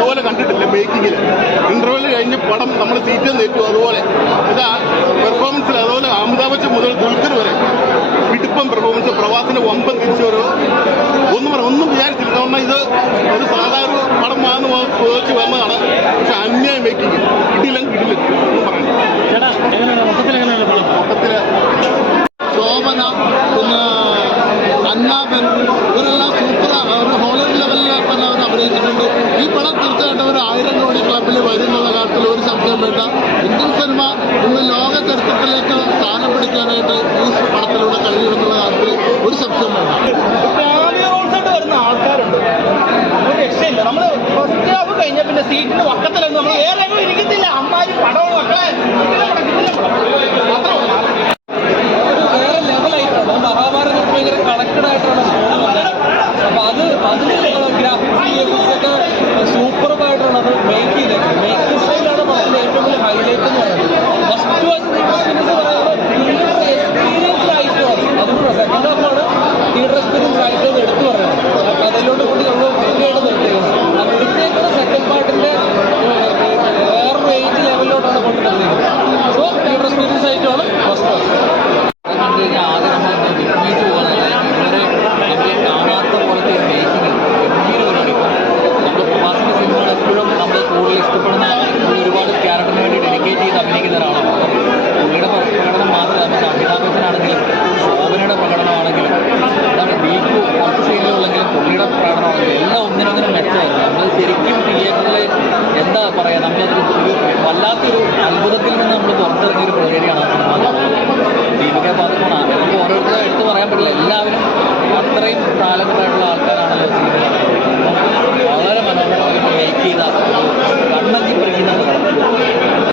ഇതുപോലെ കണ്ടിട്ടില്ല മേക്കിങ്ങിൽ. ഇന്റർവെൽ കഴിഞ്ഞ് പടം നമ്മൾ സീറ്റ് നേറ്റു. അതുപോലെ ഇതാ പെർഫോമൻസിൽ അതുപോലെ അമിതാഭ് ബച്ചൻ മുതൽ ദുൽഖർ വരെ ഇടുപ്പം പെർഫോമൻസ്. പ്രവാസിന്റെ വമ്പൻ തിരിച്ചൊരു ഒന്നും വിചാരിച്ചില്ല. കാരണം ഇത് ഒരു സാധാരണ പടം ചോദിച്ച് വന്നതാണ്. പക്ഷെ അന്യായ മേക്കിങ് കിട്ടിയില്ലെങ്കിൽ ഒന്നും പറയാം. മൊത്തത്തില് ശോഭന, പിന്നെ അന്നാബൻ, ഇവരെല്ലാം സൂപ്പറാണ്. അവർ ഹോളിവുഡ് ലെവലിൽ തന്നെ അവർ അഭിനയിച്ചിട്ടുണ്ട്. ഈ പടം തീർച്ചയായിട്ടും ഒരു 1000 കോടി ക്ലബിൽ വരുന്നുള്ള കാര്യത്തിൽ ഒരു സംശയം വേണ്ട. ഇന്ത്യൻ സിനിമ ഇന്ന് ലോക ചരിത്രത്തിലേക്ക് സ്ഥാനം പിടിക്കാനായിട്ട് ഈ പടത്തിലൂടെ കഴിയുമെന്നുള്ള കാര്യത്തിൽ ഒരു സംശയം വേണ്ട. വരുന്ന ആൾക്കാരുണ്ട്, ഒരു രക്ഷയില്ല. നമ്മൾ ഫസ്റ്റ് ഹാഫ് കഴിഞ്ഞാൽ പിന്നെ സീറ്റിന് വക്കത്തിലൊന്നും നമ്മൾ വേറെ ഇരിക്കത്തില്ല. അമ്മാര് പടവും മക്കളെ വേറെ ലെവലായിട്ടാണ്. മഹാഭാരതം ഭയങ്കര കണക്റ്റഡ് ആയിട്ടാണ് സ്റ്റോറി വന്നത്. അപ്പൊ അതിനുള്ള ഗ്രാഫിക്സൊക്കെ സൂപ്പർബായിട്ടുള്ളത് മേക്ക് ചെയ്തേക്കും. മേക്ക് സ്റ്റൈലാണ് പടത്തിന്റെ ഏറ്റവും വലിയ ഹൈലൈറ്റ് എന്ന് പറയുന്നത്. ഫസ്റ്റ് വാച്ച് എക്സ്പീരിയൻസ് പറയുന്നത് എക്സ്പീരിയൻസ് ആയിട്ടുമാണ്. അതുകൊണ്ട് സെക്കൻഡ് ഹാഫാണ് തിയേറ്റർ എക്സ്പീരിയൻസ് ആയിട്ട് എടുത്തു പറയുന്നത്. അതിലോട്ട് കൂടി നമ്മൾ വൃത്തിയായിട്ട് നിർത്തിയത്. ആ വൃത്തിയായിട്ടുള്ള സെക്കൻഡ് പാർട്ടിന്റെ വേറൊരു ഏജ് ലെവലിലോട്ടാണ് കൊണ്ടുവരുന്നത്. സോ തിയേറ്റർ എക്സ്പീരിയൻസ് ആയിട്ടാണ് ഫസ്റ്റ് വാച്ച്. അത് കണ്ടു കഴിഞ്ഞാൽ ആദ്യം നമ്മൾ വിസ്മയിച്ചു പോകുന്നത് ഇതുവരെ നമ്മൾ കാണാത്ത പോലത്തെ മേക്കിങ് ഗംഭീര പരിപാടി. നമ്മൾ പ്രവാസിന്റെ സിനിമകൾ എപ്പോഴും നമ്മൾ കൂടുതൽ ഇഷ്ടപ്പെടുന്ന ഒരുപാട് ക്യാരക്ടറിന് വേണ്ടി ഡെഡിക്കേറ്റ് ചെയ്ത് അഭിനയിക്കുന്ന ഒരാളാണ്. പുള്ളിയുടെ പ്രകടനം മാത്രമല്ല, നമുക്ക് അമിതാഭ് ബച്ചനാണെങ്കിലും ശോഭനയുടെ പ്രകടനമാണെങ്കിലും എന്താണ് ദീപു കുറച്ച് സീനുകളുണ്ടെങ്കിലും പുള്ളിയുടെ പ്രകടനമാണെങ്കിലും എല്ലാം ഒന്നിനൊന്നിനും മെച്ചമായിരുന്നു. നമ്മൾ ശരിക്കും തിയേറ്ററിൽ എന്താ പറയുക, നമ്മളതൊരു വല്ലാത്തൊരു അത്ഭുതത്തിൽ നിന്ന് നമ്മൾ പുറത്തിറങ്ങിയൊരു പ്രക്രിയയാണ് ദീപിക പാദുക്കോൺ. നമുക്ക് ഓരോരുത്തരും എടുത്ത് പറയാൻ പറ്റില്ല. എല്ലാവരും അത്രയും താലന്റായിട്ടുള്ള ആൾക്കാരാണല്ലോ ചെയ്യുന്നത്. വളരെ മനോഹരമായിട്ട് മേക്ക് ചെയ്ത കണ്ണഞ്ചി